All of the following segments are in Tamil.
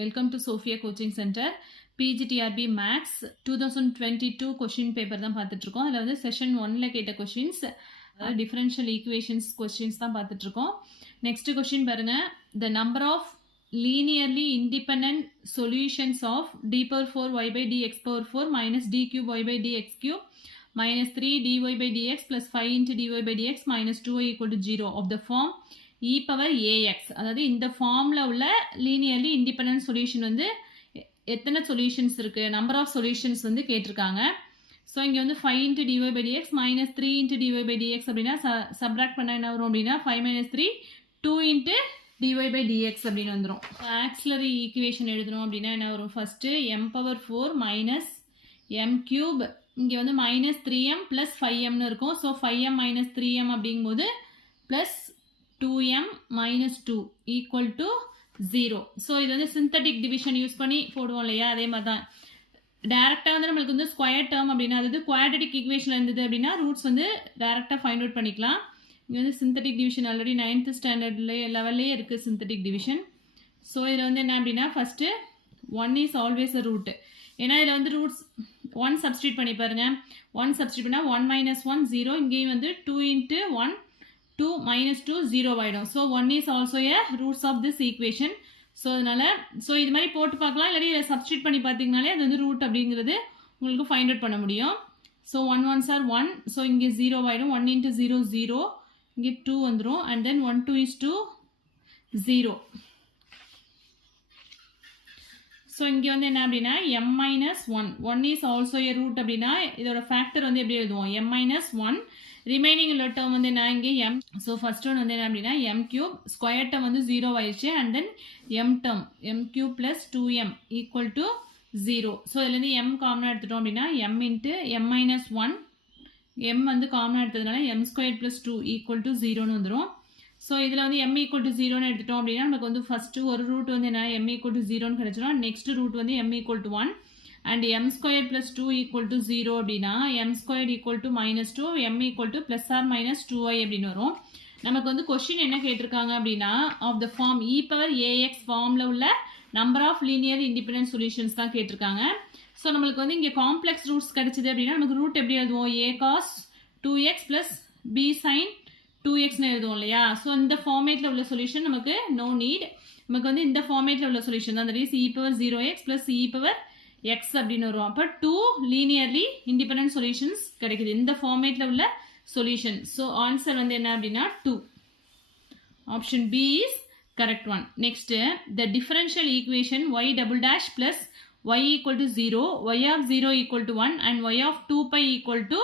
Welcome to Sophia coaching centre. PGTRB maths 2022 question paper தான் பார்த்துட்ருக்கோம். அதில் வந்து செஷன் 1ல் கேட்ட கொஷின்ஸ், அதாவது டிஃபரன்ஷியல் ஈக்குவேஷன்ஸ் கொஸ்டின்ஸ் தான் பார்த்துட்ருக்கோம். நெக்ஸ்ட் கொஷின் பாருங்க. The number of linearly independent solutions of d power 4 y by dx power 4 minus d cube y by dx cube minus 3 dy by dx plus 5 into dy by dx minus 2y equal to 0 of the form e power ax. அதாவது இந்த ஃபார்மில் உள்ள linearly independent solution வந்து எத்தனை சொல்யூஷன்ஸ் இருக்குது, நம்பர் ஆஃப் சொல்யூஷன்ஸ் வந்து கேட்டிருக்காங்க. ஸோ இங்கே வந்து 5 into dy by dx minus 3 into dy by dx அப்படின்னா சப்ராக்ட் பண்ண என்ன வரும் அப்படின்னா 5 minus 3 2 into dy by dx அப்படின்னு வந்துடும். ஆக்சிலரி ஈக்குவேஷன் எழுதணும் அப்படின்னா என்ன வரும்? First m power 4 minus m cube, இங்கே வந்து minus 3m plus 5mனு இருக்கும். ஸோ 5m minus 3m அப்படிங்கும்போது plus 2m minus 2 equal to 0. So இது வந்து சிந்தட்டிக் டிவிஷன் யூஸ் பண்ணி போடுவோம் இல்லையா, அதே மாதிரி தான். டேரெக்டாக வந்து நம்மளுக்கு வந்து ஸ்கொயர் டேர்ம் அப்படின்னா, அதாவது குவாட்ரட்டிக் ஈக்குவேஷன் இருந்தது அப்படின்னா ரூட்ஸ் வந்து டேரெக்டாக ஃபைண்ட் அவுட் பண்ணிக்கலாம். இங்கே வந்து சிந்தட்டிக் டிவிஷன் ஆல்ரெடி 9th ஸ்டாண்டர்ட்லேயே லெவல்லே இருக்குது சிந்தட்டிக் டிவிஷன். ஸோ இதில் வந்து என்ன அப்படின்னா first 1 is always a root. ஏன்னா இதில் வந்து ரூட்ஸ் 1 சப்ஸ்டியூட் பண்ணி பாருங்கள். 1 சப்ஸ்டியூட் பண்ணால் 1 minus 1 0, இங்கேயும் வந்து 2 into 1 2 minus 2 0 ஆகிடும். So 1 is also a roots of this equation. So அதனால் இது மாதிரி போட்டு பார்க்கலாம், இல்லாட்டி இதை சப்ஸ்டியூட் பண்ணி பார்த்தீங்கனாலே அது வந்து ரூட் அப்படிங்கிறது உங்களுக்கு ஃபைண்ட் அவுட் பண்ண முடியும். ஸோ 1 1s are 1, ஸோ இங்கே 0 ஆகிடும். 1 into 0 0, இங்கே 2 வந்துடும். And then 1 2 is to 0. So இங்கே வந்து என்ன அப்படின்னா m minus 1 1 is also a root அப்படின்னா இதோட ஃபேக்டர் வந்து எப்படி எழுதுவோம்? m minus 1. ரிமைனிங் உள்ள டேர்ம் வந்து என்ன இங்கே m. ஸோ ஃபர்ஸ்ட் ஒன் வந்து என்ன அப்படின்னா m cube, ஸ்கொயர் டேர்ம் வந்து 0 ஆயிடுச்சு. And then m term m cube plus 2m equal to 0. So இதுலேருந்து m காமனாக எடுத்துட்டோம் அப்படின்னா m into m minus 1, m வந்து காமனாக எடுத்ததுனால m squared plus 2 equal to 0ன்னு வந்துடும். ஸோ இதில் வந்து m equal to 0ன்னு எடுத்துட்டோம் அப்படின்னா நமக்கு வந்து ஃபஸ்ட்டு ஒரு ரூட் வந்து என்ன m equal to 0ன்னு கிடச்சிடும். நெக்ஸ்ட் ரூட் வந்து m equal to 1 and m squared plus 2 equal to 0 அப்படின்னா m squared equal to minus 2, m equal to plus or minus 2y அப்படின்னு வரும். நமக்கு வந்து கொஸ்டின் என்ன கேட்டிருக்காங்க அப்படின்னா of the form e power ax ஃபார்மில் உள்ள number of linear independent solutions தான் கேட்டிருக்காங்க. ஸோ நம்மளுக்கு வந்து இங்கே காம்ப்ளெக்ஸ் ரூட்ஸ் கிடச்சிது அப்படின்னா நமக்கு ரூட் எப்படி எழுதுவோம்? a cos 2x plus b sin 2xன்னு எழுதுவோம் இல்லையா. ஸோ இந்த ஃபார்மேட்டில் உள்ள சொல்யூஷன் நமக்கு நோ நீட். நமக்கு வந்து இந்த ஃபார்மேட்டில் உள்ள சொல்யூஷன் தான், that is e power 0x plus e power x அப்படின்னு வரும். அப்போ 2 லீனியர்லி இண்டிபெண்டன்ட் சொல்யூஷன்ஸ் கிடைக்குது இந்த ஃபார்மேட்டில் உள்ள சொல்யூஷன். ஸோ ஆன்சர் வந்து என்ன அப்படின்னா 2. Option B is correct one. Next the differential equation y double dash plus y equal to 0, y of 0 equal to 1 and y of 2 pi equal to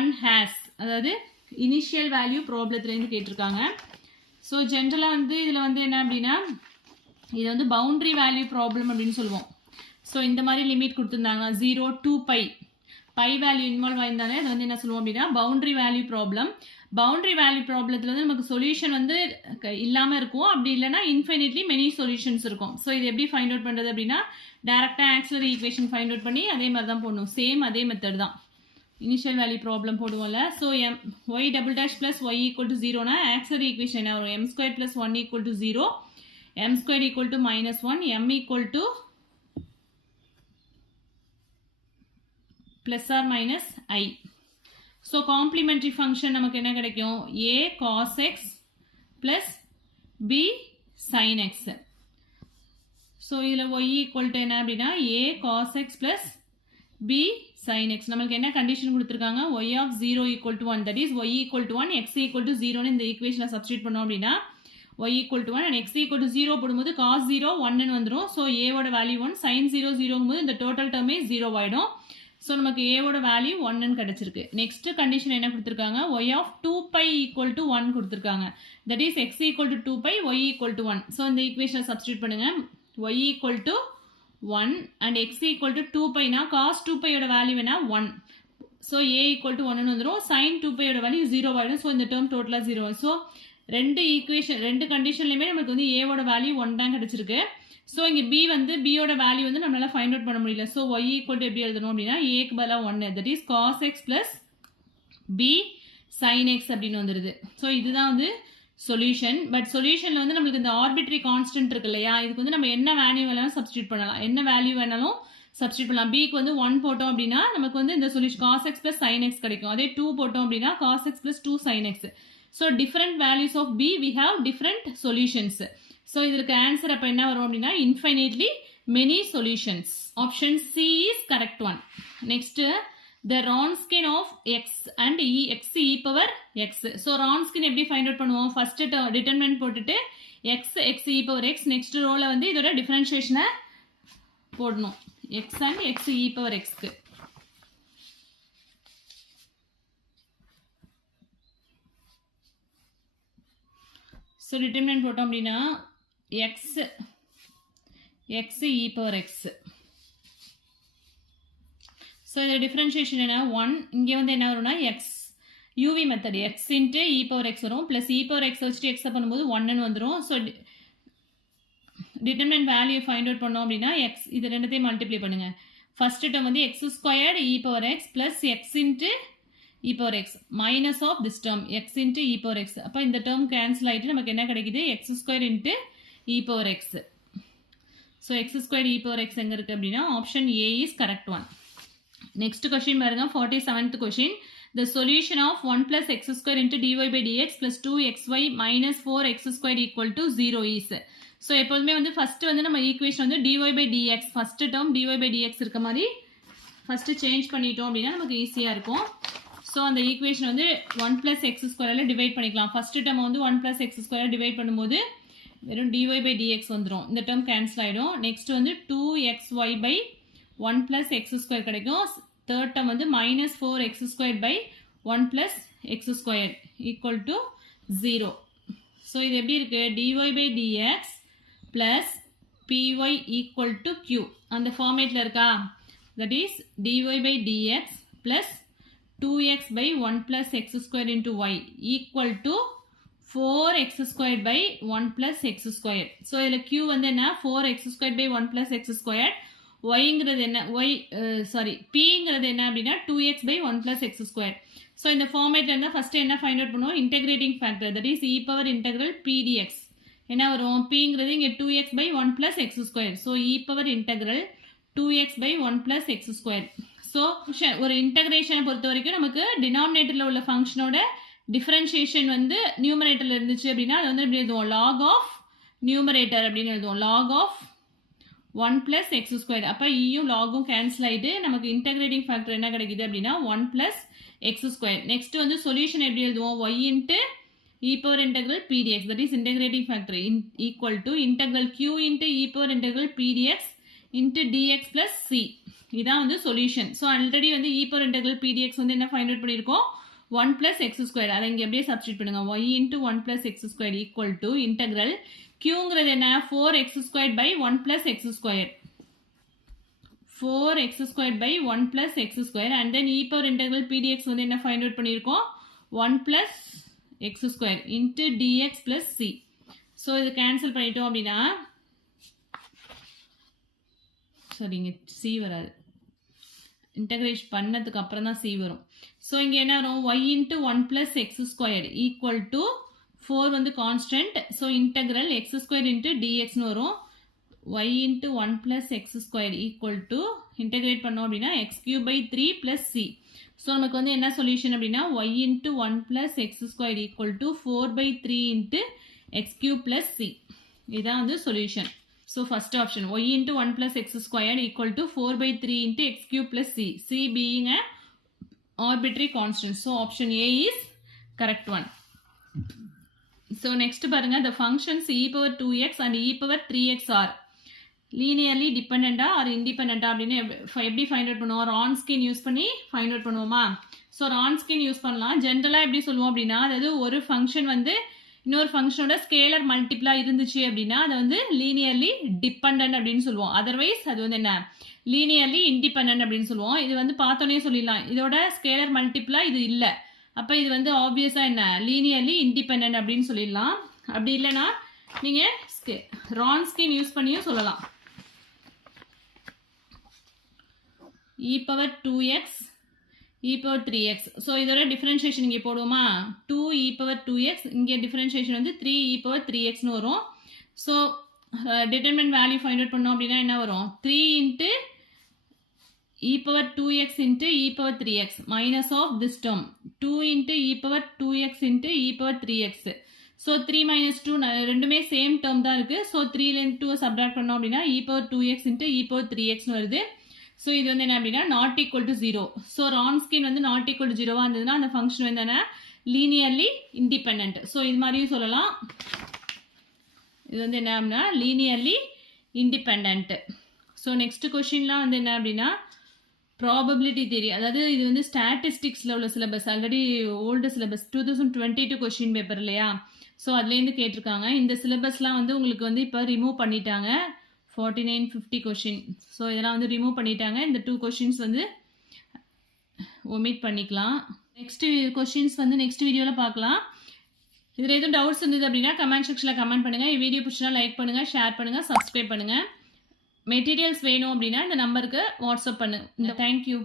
1 has, அதாவது இனிஷியல் வேல்யூ ப்ராப்ளத்துலேருந்து கேட்டிருக்காங்க. ஸோ ஜென்ரலாக வந்து இதில் வந்து என்ன அப்படின்னா இது வந்து பவுண்ட்ரி வேல்யூ ப்ராப்ளம் அப்படின்னு சொல்லுவோம். ஸோ இந்த மாதிரி லிமிட் கொடுத்துருந்தாங்க 0 2 பை வேல்யூ இன்வால்வ் ஆயிருந்தாலே அது வந்து என்ன சொல்லுவோம் அப்படின்னா boundary value problem. Boundary value ப்ராப்ளத்தில் வந்து நமக்கு சொல்யூஷன் வந்து இல்லாமல் இருக்கும், அப்படி இல்லைனா இன்ஃபினிட்லி மெனி சொல்யூஷன்ஸ் இருக்கும். ஸோ இது எப்படி ஃபைண்ட் அவுட் பண்ணுறது அப்படின்னா டேரெக்டாக ஆக்சிலரி ஈக்குவேஷன் ஃபைண்ட் அவுட் பண்ணி அதே மாதிரி தான் போடணும். சேம் அதே மெத்தட் தான், இனிஷியல் வேல்யூ ப்ராப்ளம் போடுவோம்ல. So y double dash plus y equal to 0னா ஆக்சிலரி ஈக்குவேஷன் என்ன வரும்? m squared plus 1 equal to 0, m squared equal to minus 1, m equal to plus or minus I. So complimentary function நமக்கு என்ன கிடைக்கும்? a cos x plus b sin x. So இதில் y equal to என்ன அப்படின்னா a cos x plus b sin x. நம்மளுக்கு என்ன கண்டிஷன் கொடுத்துருக்காங்க? y of 0 equal to 1, that is y equal to 1, x equal to 0ன்னு இந்த ஈக்குவேஷனை சப்ஸ்டியூட் பண்ணோம் அப்படின்னா y equal to 1 and x equal to 0 போடும்போது cos 0 1ன்னு வந்துடும். ஸோ a ஓட வேல்யூ 1, sin 0 0ங்கும்போது இந்த டோட்டல் டேர்மே 0 ஆகிடும். ஸோ நமக்கு a ஓட வேல்யூ 1ன்னு கிடச்சிருக்கு. நெக்ஸ்ட் கண்டிஷன் என்ன கொடுத்துருக்காங்க? y of 2 pi equal to 1 கொடுத்துருக்காங்க. That is x equal to 2 pi, y equal to 1. So இந்த ஈக்குவேஷனை சப்ஸ்டியூட் பண்ணுங்க. y equal to 1 and x equal to 2 pi னா cos 2 pi ஓட வேல்யூ என்ன 1. ஸோ a equal to 1ன்னு வந்துடும். sin 2 pi ஓட வேல்யூ 0 ஆகிடும். ஸோ இந்த டேர்ம் டோட்டலாக 0. ஸோ ரெண்டு ஈக்குவேஷன் ரெண்டு கண்டிஷன்லையுமே நமக்கு வந்து a ஓட வேல்யூ 1 தான் கிடச்சிருக்கு. ஸோ இங்கே b வந்து b ஓட வேல்யூ வந்து நம்மளால ஃபைண்ட் அவுட் பண்ண முடியல. ஸோ y equal to எப்படி எழுதணும் அப்படின்னா ஏக்கு பதிலாக 1, that is cos x plus b sin x அப்படின்னு வந்துடுது. ஸோ இதுதான் வந்து சொல்யூஷன். பட் சொல்யூஷன்ல வந்து நம்மளுக்கு இந்த ஆர்பிட்ரரி கான்ஸ்டன்ட் இருக்கு இல்லையா, இதுக்கு வந்து நம்ம என்ன வேல்யூ வேணாலும் சப்ஸ்டியூட் பண்ணலாம், என்ன வேல்யூ வேணாலும் சப்ஸ்டியூட் பண்ணலாம். பிக்கு வந்து 1 போட்டோம் அப்படின்னா நமக்கு வந்து இந்த solution cos x plus sin x கிடைக்கும். அதே 2 போட்டோம் அப்படின்னா cos x plus 2 sin x. So different values of b we have different solutions. So இதற்கு ஆன்சர் அப்போ என்ன வரும் அப்படின்னா infinitely many solutions. Option C is correct one. Next, the Wronskian of x and x e power x. So Wronskian எப்படி find out பண்ணுவோம்? First determinant போட்டுட்டு x e power x, next ரோல வந்து இதோட differentiation போடணும் x and x e power x க்கு. So determinant போட்டோம் அப்படின்னா x e power x. So இந்த டிஃப்ரென்ஷியேஷன் என்ன 1, இங்கே வந்து என்ன வரும்னா x UV method x into e power x வரும், ப்ளஸ் இ பவர் எக்ஸ் வச்சுட்டு எக்ஸை பண்ணும்போது 1ன்னு வந்துடும். So determinant value find out பண்ணோம் அப்படின்னா எக்ஸ் இது ரெண்டுத்தையும் மல்டிப்ளை பண்ணுங்கள். ஃபர்ஸ்ட் டேர்ம் வந்து x squared e power x plus x into e power x minus of this term x into e power x. அப்போ இந்த டேர்ம் கேன்சல் ஆகிட்டு நமக்கு என்ன கிடைக்குது? X square into e power x. So x square e power x எங்கே இருக்குது அப்படின்னா option A is correct one. Next question பாருங்க 47th question. The solution of 1 plus x square into dy by dx plus 2xy minus 4x square equal to 0 is. So எப்போதுமே வந்து first வந்து நம்ம equation வந்து dy by dx first term dy by dx இருக்க மாதிரி first change பண்ணிட்டோம் அப்படின்னா நமக்கு ஈஸியாக இருக்கும். ஸோ அந்த equation வந்து 1 plus x square டிவைட் பண்ணிக்கலாம். first term வந்து 1 plus x square டிவைட் பண்ணும்போது வெறும் dy by dx வந்துடும், இந்த term cancel ஆகிடும். நெக்ஸ்ட் வந்து 2xy by 1 plus x square கிடைக்கும். தேர்ட் டேர்ம் வந்து minus 4x square by 1 plus x square equal to 0. So இது எப்படி இருக்கு? dy by dx plus py equal to q அந்த ஃபார்மேட்டில் இருக்கா? that is dy by dx plus 2x by 1 plus x square into y equal to 4x square by 1 plus x square. So இதில் q வந்து என்ன? 4x square by 1 plus x square. yங்கிறது என்ன? pங்கிறது என்ன அப்படின்னா 2x by 1 plus x square. So இந்த ஃபார்மேட்டில் இருந்தால் ஃபஸ்ட்டு என்ன ஃபைண்ட் அவுட் பண்ணுவோம்? Integrating factor that is e power integral pdx என்ன வரும்? pங்கிறது இங்கே 2x by 1 plus x square. So e power integral 2x by 1 plus x square. So ஒரு இன்டெகிரேஷனை பொறுத்த வரைக்கும் நமக்கு டினாமினேட்டரில் உள்ள ஃபங்க்ஷனோட டிஃப்ரென்ஷியேஷன் வந்து நியூமரேட்டரில் இருந்துச்சு அப்படின்னா அது வந்து எப்படி எழுதுவோம்? லாக் ஆஃப் நியூமரேட்டர் அப்படின்னு எழுதுவோம். Log of 1 plus x square. அப்போ ஈயும் லாகும் கேன்சல் ஆகிட்டு நமக்கு இன்டெகிரேட்டிங் ஃபேக்டர் என்ன கிடைக்குது அப்படின்னா 1 plus x square. நெக்ஸ்ட் வந்து சொல்யூஷன் எப்படி எழுதுவோம்? y into e power integral pdx that is integrating factor equal to integral q into e power integral pdx into dx plus c. இதான் வந்து சொல்யூஷன். ஸோ ஆல்ரெடி வந்து இ பவர் இன்டெக்ரல் pdx வந்து என்ன ஃபைண்ட் அவுட் பண்ணியிருக்கோம்? 1 plus x square. அதை இங்கே அப்படியே சப்ஸ்டியூட் பண்ணுங்க. y into 1 plus x square equal to integral qங்கிறது என்ன? 4x squared by 1 plus x square. 4x squared by 1 plus x square and then e power integral pdx வந்து என்ன find out பண்ணியிருக்கோம்? 1 plus x square into dx plus c. So இது கேன்சல் பண்ணிட்டோம் அப்படின்னா சரிங்க c வராது, இன்டகிரேஷன் பண்ணதுக்கு அப்புறம் தான் c வரும். ஸோ இங்கே என்ன வரும்? y into 1 plus x squared equal to 4 வந்து கான்ஸ்டன்ட். So integral x square into டிஎக்ஸ்னு வரும். y into 1 plus x square equal to integrate பண்ணோம் அப்படின்னா x cube by 3 plus c. So நமக்கு வந்து என்ன சொல்யூஷன் அப்படின்னா y into 1 plus x square equal to 4 by 3 into x cube plus c. இதுதான் வந்து solution. So first option y into 1 plus x square equal to 4 by 3 into x cube plus C. C being a arbitrary constant. So option A is correct one. So next பாருங்க, the functions e power 2x and e power 3x are linearly dependent or independent அப்படின்னு எப்படி find out பண்ணுவோம்? Wronskian யூஸ் பண்ணி find out பண்ணுவோமா? ஸோ Wronskian யூஸ் பண்ணலாம். ஜென்ரலாக எப்படி சொல்லுவோம் அப்படின்னா, அதாவது ஒரு ஃபங்க்ஷன் வந்து இன்னொரு ஃபங்க்ஷனோட ஸ்கேலர் மல்டிப்ளாக இருந்துச்சு அப்படின்னா அதை வந்து லீனியர்லி டிபெண்டன்ட் அப்படின்னு சொல்லுவோம். அதர்வைஸ் அது வந்து என்ன? லீனியர்லி இண்டிபெண்டன்ட் அப்படின்னு சொல்லுவோம். இது வந்து பார்த்தோன்னே சொல்லிடலாம், இதோட ஸ்கேலர் மல்டிப்ளாக இது இல்லை, அப்போ இது வந்து ஆப்வியஸாக என்ன? லீனியர்லி இண்டிபெண்டன்ட் அப்படின்னு சொல்லிடலாம். அப்படி இல்லைன்னா நீங்கள் Wronskian யூஸ் பண்ணியும் சொல்லலாம். e power 2x e power 3x. So இதோட டிஃபரன்ஷியேஷன் இங்கே போடுவோமா 2 e power 2x, இங்கே டிஃபரன்ஷியேஷன் வந்து 3 e power 3xன்னு வரும். So determinant value find out பண்ணோம் அப்படின்னா என்ன வரும் 3 into e power 2x into e power 3x minus of this term 2 into e power 2x into e power 3x. So 3 minus 2 ரெண்டுமே சேம் டேர்ம் தான் இருக்குது. ஸோ 3லேருந்து 2 சப்ராக்ட் பண்ணோம் அப்படின்னா e power 2x into e power 3xன்னு வருது. ஸோ இது வந்து என்ன அப்படின்னா நாட் ஈக்குவல் டு 0. ஸோ ரான்ஸ்கின் வந்து நாட் ஈக்குவல் டு 0வாக இருந்ததுன்னா அந்த ஃபங்க்ஷன் வந்து என்ன லீனியர்லி இண்டிபெண்ட். ஸோ இது மாதிரியும் சொல்லலாம். இது வந்து என்ன அப்படின்னா லீனியர்லி இண்டிபெண்ட். ஸோ நெக்ஸ்ட் கொஷின்லாம் வந்து என்ன அப்படின்னா ப்ராபபிலிட்டி தியரி, அதாவது இது வந்து ஸ்டாட்டிஸ்டிக்ஸில் உள்ள syllabus, already old syllabus 2022 question paper இல்லையா. ஸோ அதுலேருந்து கேட்டிருக்காங்க. இந்த சிலபஸ்லாம் வந்து உங்களுக்கு வந்து இப்போ ரிமூவ் பண்ணிட்டாங்க. 49, 50 கொஷின். ஸோ இதெல்லாம் வந்து ரிமூவ் பண்ணிட்டாங்க. இந்த 2 கொஷின்ஸ் வந்து ஒமிட் பண்ணிக்கலாம். நெக்ஸ்ட் கொஷின்ஸ் வந்து நெக்ஸ்ட் வீடியோவில் பார்க்கலாம். இதில் எதுவும் டவுட்ஸ் இருந்தது அப்படின்னா கமெண்ட் செக்ஷனில் கமெண்ட் பண்ணுங்கள். வீடியோ பிடிச்சினா லைக் பண்ணுங்கள், ஷேர் பண்ணுங்கள், சப்ஸ்கிரைப் பண்ணுங்கள். மெட்டீரியல்ஸ் வேணும் அப்படின்னா இந்த நம்பருக்கு வாட்ஸ்அப் பண்ணுங்கள். தேங்க்யூ.